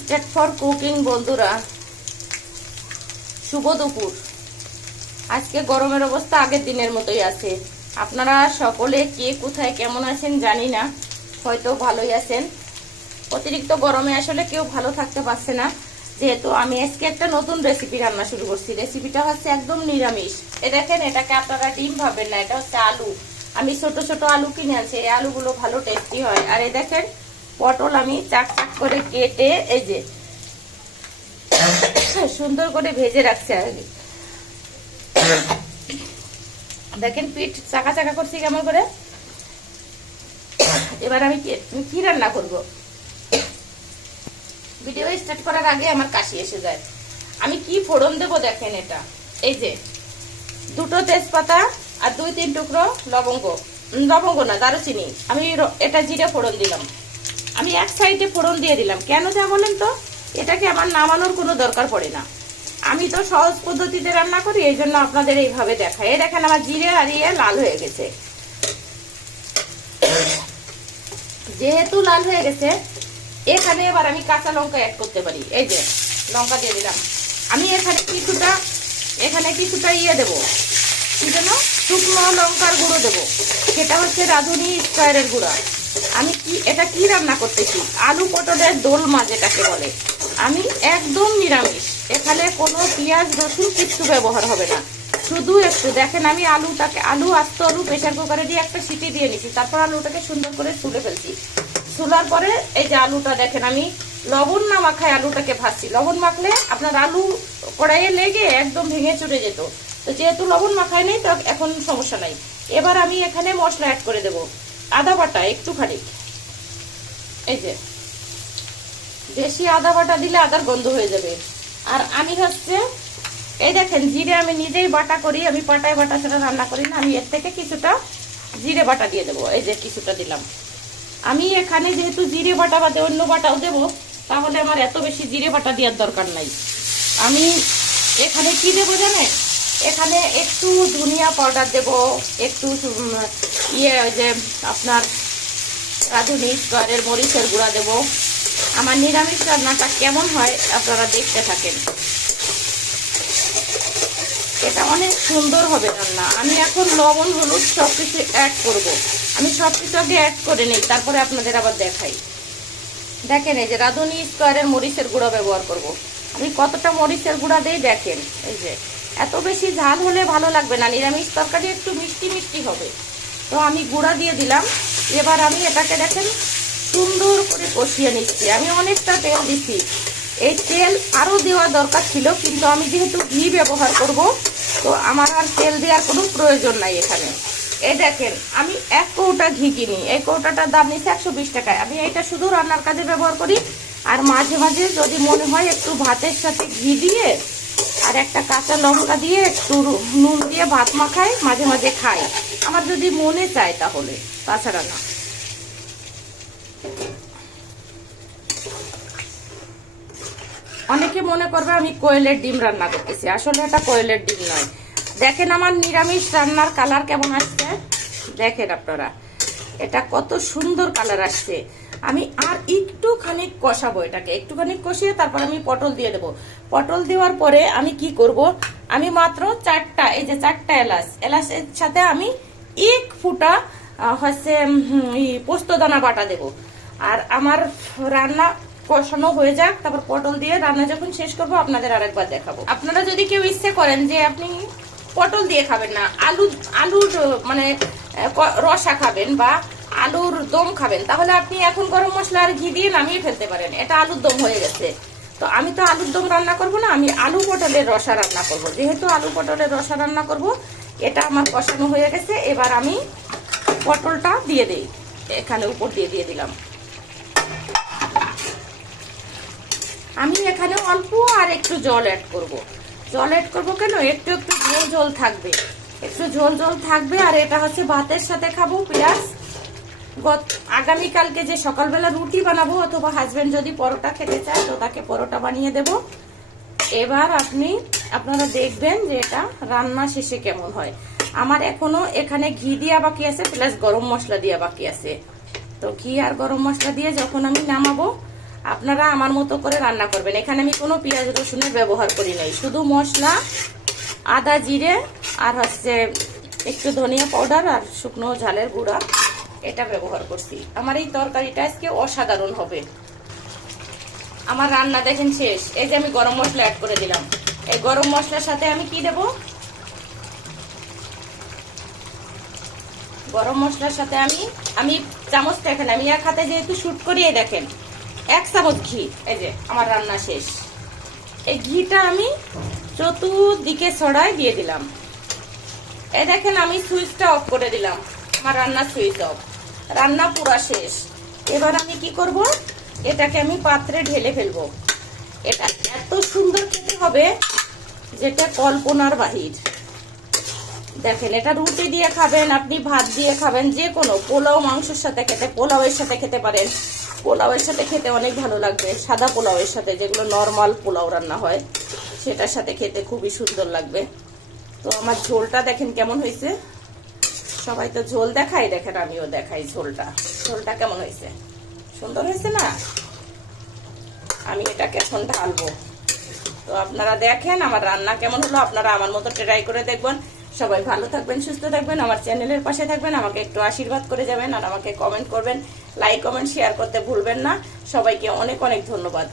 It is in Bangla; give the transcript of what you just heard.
স্টার্ট ফর কুকিং বন্ধুরা, শুভ দুপুর। আজকে গরমের অবস্থা আগের দিনের মতোই আছে। আপনারা সকলে কে কোথায় কেমন আছেন জানি না, হয়তো ভালোই আছেন। অতিরিক্ত গরমে আসলে কেউ ভালো থাকতে পারছে না, যেহেতু আমি আজকে একটা নতুন রেসিপি রান্না শুরু করছি। রেসিপিটা হচ্ছে একদম নিরামিষ। এ দেখেন, এটাকে আপনারা ডিম ভাবেন না, এটা হচ্ছে আলু। আমি ছোট ছোট আলু কিনে আনছি, এই আলুগুলো ভালো টেস্টি হয়। আর এই দেখেন, পটল আমি চাক চাক করে কেটে এই যে সুন্দর করে ভেজে রাখছি। আগে দেখেন পিঠ চাকা চাকা করছি কেমন করে। এবার আমি কি রান্না করব, ভিডিও স্টার্ট করার আগে আমার কাশি এসে যায়। আমি কি ফোড়ন দেব দেখেন, এটা এই যে দুটো তেজপাতা আর 2-3 টুকরো লবঙ্গ না দারুচিনি, আমি এটা জিরে ফোড়ন দিলাম। আমি এক সাইডে ফোড়ন দিয়ে দিলাম, কেন যা বলেন তো, এটাকে আমার নামানোর কোনো দরকার পড়ে না। আমি তো সহজ পদ্ধতিতে রান্না করি, এই জন্য আপনাদের এইভাবে দেখাই। এই দেখেন আমার জিরে আর ইয়ে লাল হয়ে গেছে। যেহেতু লাল হয়ে গেছে, এখানে এবার আমি কাঁচা লঙ্কা অ্যাড করতে পারি। এই যে লঙ্কা দিয়ে দিলাম। আমি এখানে কিছুটা ইয়ে দেবো, কি যেন, শুকনো লঙ্কার গুঁড়ো দেবো। সেটা হচ্ছে রাঁধুনি স্কোয়ারের গুঁড়া। আমি এটা কি রান্না করতেছি, আলু পটলের দোলমা যেটাকে বলে। আমি একদম নিরামিষ, এখানে কোনো পেঁয়াজ রসুন কিচ্ছু ব্যবহার হবে না। শুধু একটু দেখেন, আমি আস্ত আলু প্রেসার কুকারে দিয়ে একটা সিটি দিয়ে নিছি, তারপর আলুটাকে সুন্দর করে ছুলে ফেলছি। ছুলার পরে এই যে আলুটা দেখেন, আমি লবণ না মাখায় আলুটাকে ভাজছি। লবণ মাখলে আপনার আলু কড়াইয়ে লেগে একদম ভেঙে চুরে যেত, তো যেহেতু লবণ মাখায় নেই, তো এখন সমস্যা নাই। এবার আমি এখানে মশলা অ্যাড করে দেব। আদা বাটা একটুখানি, এই যে বেশি আদা বাটা দিলে আদার গন্ধ হয়ে যাবে। আর আমি হচ্ছে এই দেখেন, জিরে আমি নিজেই বাটা করি, আমি পাটায় বাটা সেটা রান্না করি না। আমি এর থেকে কিছুটা জিরে বাটা দিয়ে দেবো, এই যে কিছুটা দিলাম। আমি এখানে যেহেতু জিরে বাটা বাদে অন্য বাটাও দেবো, তাহলে আমার এত বেশি জিরে বাটা দেওয়ার দরকার নাই। আমি এখানে কি দেবো জানেন, এখানে একটু ধনিয়া পাউডার দেব, একটু ওই যে আপনার রাঁধুনি স্কোয়ারের মরিচের গুঁড়া দেব। আমার নিরামিষ রান্নাটা কেমন হয় আপনারা দেখতে থাকেন, এটা অনেক সুন্দর হবে রান্না। আমি এখন লবণ হলুদ সবকিছু অ্যাড করব। আমি সবকিছু আগে অ্যাড করে নেই, তারপরে আপনাদের আবার দেখাই। দেখেন, এই যে রাঁধুনি স্কোয়ারের মরিচের গুঁড়া ব্যবহার করব। আমি কতটা মরিচের গুঁড়া দিই দেখেন। এই যে এত বেশি ঝাল হলে ভালো লাগবে না, নিরামিষ তরকারি একটু মিষ্টি মিষ্টি হবে। তো আমি গুঁড়া দিয়ে দিলাম। এবার আমি এটাকে দেখেন সুন্দর করে কষিয়ে নিচ্ছি। আমি অনেকটা তেল দিচ্ছি, এই তেল আরও দেওয়া দরকার ছিল, কিন্তু আমি যেহেতু ঘি ব্যবহার করব, তো আমার আর তেল দেওয়ার কোনো প্রয়োজন নাই এখানে। এই দেখেন, আমি 1 কৌটা ঘি কিনি, এই কৌটাটার দাম নিচ্ছে 120 টাকায়। আমি এটা শুধু রান্নার কাজে ব্যবহার করি, আর মাঝে মাঝে যদি মনে হয় একটু ভাতের সাথে ঘি দিয়ে আর একটা কাঁচা লঙ্কা দিয়ে একটু নুন দিয়ে ভাত মাখাই, মাঝে মাঝে খাই, আমার যদি মনে চায় তাহলে, তাছাড়া না। অনেকে মনে করবে আমি কোয়েলের ডিম রান্না করতেছি, আসলে এটা কোয়েলের ডিম নয়। দেখেন আমার নিরামিষ রান্নার কালার কেমন আসছে, দেখেন আপনারা, এটা কত সুন্দর কালার আসছে। আমি আর একটুখানি কষাবো, এটাকে একটুখানি কষিয়ে তারপর আমি পটল দিয়ে দেবো। পটল দেওয়ার পরে আমি কি করব, আমি মাত্র 4টা এলাচের সাথে আমি 1 ফুটা হচ্ছে পোস্তদানা বাটা দেব। আর আমার রান্না কষানো হয়ে যাক, তারপর পটল দিয়ে রান্না যখন শেষ করব আপনাদের আরেকবার দেখাবো। আপনারা যদি কেউ ইচ্ছে করেন যে আপনি পটল দিয়ে খাবেন না, আলুর মানে রসা খাবেন বা আলুর দম খাবেন, তাহলে আপনি এখন গরম মশলা আর ঘি দিয়ে নামিয়ে ফেলতে পারেন, এটা আলুর দম হয়ে গেছে। তো আমি তো আলুর দম রান্না করব না, আমি আলু পটলের রসা রান্না করব। যেহেতু আলু পটলের রসা রান্না করব, এটা আমার কষানো হয়ে গেছে। এবার আমি পটলটা দিয়ে দিই, এখানে উপর দিয়ে দিলাম। আমি এখানে অল্প আর একটু জল অ্যাড করব। জল অ্যাড করবো কেন, একটু ঝোল ঝোল থাকবে, একটু ঝোল ঝোল থাকবে। আর এটা হচ্ছে ভাতের সাথে খাবো। পেঁয়াজ আগামীকালকে যে সকালবেলা রুটি বানাবো, অথবা হাজবেন্ড যদি পরোটা খেতে চায় তো তাকে পরোটা বানিয়ে দেব। এবার আপনারা দেখবেন যে এটা রান্না শেষে কেমন হয়। আমার এখনো এখানে ঘি দেওয়া বাকি আছে, প্লাস গরম মশলা দেওয়া বাকি আছে। তো ঘি আর গরম মশলা দিয়ে যখন আমি নামাবো, আপনারা আমার মতো করে রান্না করবেন। এখানে আমি কোনো পেঁয়াজ রসুনের ব্যবহার করি নাই, শুধু মশলা, আদা, জিরে আর হচ্ছে একটু ধনিয়া পাউডার আর শুকনো ঝালের গুঁড়া এটা ব্যবহার করছি। আমার এই তরকারিটা আজকে অসাধারণ হবে। আমার রান্না দেখেন শেষ। এই যে আমি গরম মশলা অ্যাড করে দিলাম। এই গরম মশলার সাথে আমি কি দেব, গরম মশলার সাথে আমি চামচটা এখানে আমি এক হাতে যেহেতু শুট করি, এই দেখেন 1 চামচ ঘি। এই যে আমার রান্না শেষ। এই ঘিটা আমি চতুর্দিকে ছড়াই দিয়ে দিলাম। এই দেখেন আমি সুইচটা অফ করে দিলাম। আমার রান্নার সুইচ অফ, রান্না পুরা শেষ। এবার আমি কি করব, এটাকে আমি পাত্রে ঢেলে ফেলবো। এটা এত সুন্দর খেতে হবে যেটা কল্পনার বাহির। দেখেন, এটা রুটি দিয়ে খাবেন, আপনি ভাত দিয়ে খাবেন, যে কোনো পোলাও মাংসের সাথে খেতে, পোলাওয়ের সাথে খেতে পারেন। পোলাওয়ের সাথে খেতে অনেক ভালো লাগবে, সাদা পোলাওয়ের সাথে, যেগুলো নর্মাল পোলাও রান্না হয় সেটার সাথে খেতে খুবই সুন্দর লাগবে। তো আমার ঝোলটা দেখেন কেমন হয়েছে। সবাই তো ঝোল দেখাই, দেখেন আমিও দেখাই ঝোলটা। ঝোলটা কেমন হয়েছে, সুন্দর হয়েছে না? আমি এটাকে এখন ঢালবো। তো আপনারা দেখেন আমার রান্না কেমন হলো, আপনারা আমার মতো ট্রাই করে দেখবেন। সবাই ভালো থাকবেন, সুস্থ থাকবেন, আমার চ্যানেলের পাশে থাকবেন, আমাকে একটু আশীর্বাদ করে যাবেন আর আমাকে কমেন্ট করবেন, লাইক কমেন্ট শেয়ার করতে ভুলবেন না। সবাইকে অনেক অনেক ধন্যবাদ।